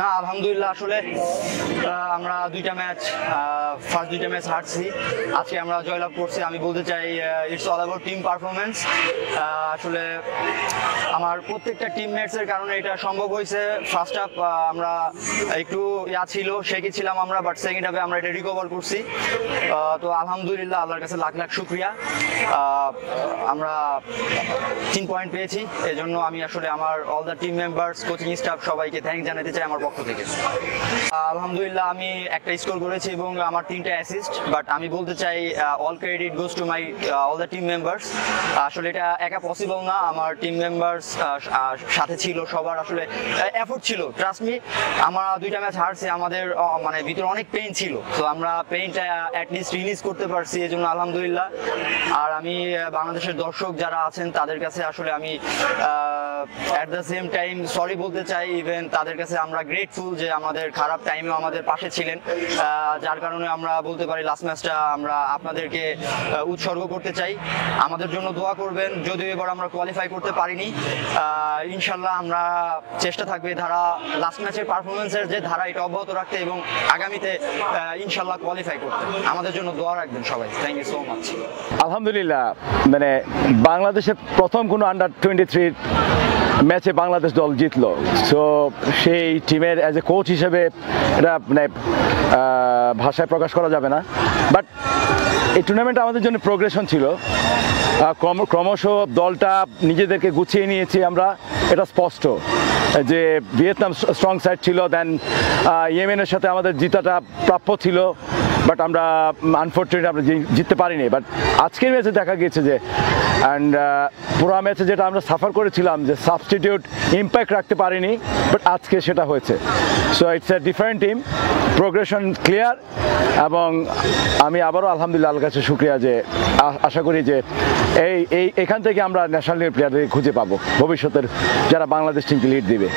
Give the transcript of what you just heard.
না আলহামদুলিল্লাহ আসলে আমরা ফার্স্ট দুইটা ম্যাচ হারছি, আজকে আমরা জয়লাভ করছি। আমি বলতে চাই it's all about team performance. আসলে আমার প্রত্যেকটা টিমমেটসের কারণে এটা সম্ভব হয়েছে। ফার্স্ট হাফ আমরা একটু ছিল, শেখি ছিলাম আমরা, বাট সেকেন্ড হাফে আমরা এটা রিকভার করছি। তো আলহামদুলিল্লাহ, আল্লাহর কাছে লাখ লাখ শুকরিয়া। আমরা 3 পয়েন্ট পেয়েছি, এজন্য আমি আসলে আমার all the team members, coaching staff সবাইকে থ্যাঙ্ক জানাতে চাই আমার পক্ষ থেকে। আলহামদুলিল্লাহ আমি একটা স্কোর করেছি এবং আমার 3টা অ্যাসিস্ট, বাট আমি বলতে চাই all credit goes to my all the team members. আসলে এটা একা পসিবল না, আমার টিম মেম্বার্স সাথে ছিল, সবার আসলে এফোর্ট ছিল। ট্রাস্ট মি, আমরা 2টা ম্যাচ হারছি, আমাদের মানে ভিতরে অনেক পেইন ছিল, তো আমরা পেইনটা অ্যাটলিস্ট রিলিজ করতে পারছি, এজন্য আলহামদুলিল্লাহ। আর আমি বাংলাদেশের দর্শক যারা আছেন তাদের কাছে আসলে আমি at the same time sorry বলতে চাই। ইভেন তাদের কাছে আমরা গ্রেটফুল যে আমাদের খারাপ টাইমেও আমাদের পাশে ছিলেন, যার কারণে আমরা বলতে পারি লাস্ট ম্যাচটা আমরা আপনাদেরকে উৎসর্গ করতে চাই। আমাদের জন্য দোয়া করবেন, যদিও এবার আমরা কোয়ালিফাই করতে পারিনি। ইনশাল্লাহ আমরা চেষ্টা থাকবে ধারা, লাস্ট ম্যাচের পারফরমেন্সের যে ধারা, এটা অব্যাহত রাখতে এবং আগামীতে ইনশাল্লাহ কোয়ালিফাই করতে। আমাদের জন্য দোয়া রাখবেন সবাই। Thank you so much. আলহামদুলিল্লাহ, মানে বাংলাদেশের প্রথম কোনো আন্ডার-23 ম্যাচে বাংলাদেশ দল জিতলো। সো সেই টিমের অ্যাজ এ কোচ হিসেবে এটা মানে ভাষায় প্রকাশ করা যাবে না, বাট এই টুর্নামেন্টে আমাদের জন্য প্রোগ্রেশন ছিল। ক্রমশ দলটা নিজেদেরকে গুছিয়ে নিয়েছি আমরা, এটা স্পষ্ট যে ভিয়েতনাম স্ট্রং সাইড ছিল, দেন ইয়েমেনের সাথে আমাদের জিতাটা প্রাপ্য ছিল, বাট আমরা আনফর্চুনেটলি আমরা জিততে পারিনি। বাট আজকের ম্যাচে দেখা গিয়েছে যে পুরো ম্যাচে যেটা আমরা সাফার করেছিলাম যে সাবস্টিটিউট ইম্প্যাক্ট রাখতে পারিনি, বাট আজকে সেটা হয়েছে। So it's a different team, progression clear, এবং আমি আবারও আলহামদুলিল্লাহ আল্লাহর কাছে শুকরিয়া যে আশা করি যে এখান থেকে আমরা ন্যাশনাল প্লেয়ারদের খুঁজে পাবো ভবিষ্যতের, যারা বাংলাদেশ টিমকে লিড দিবে।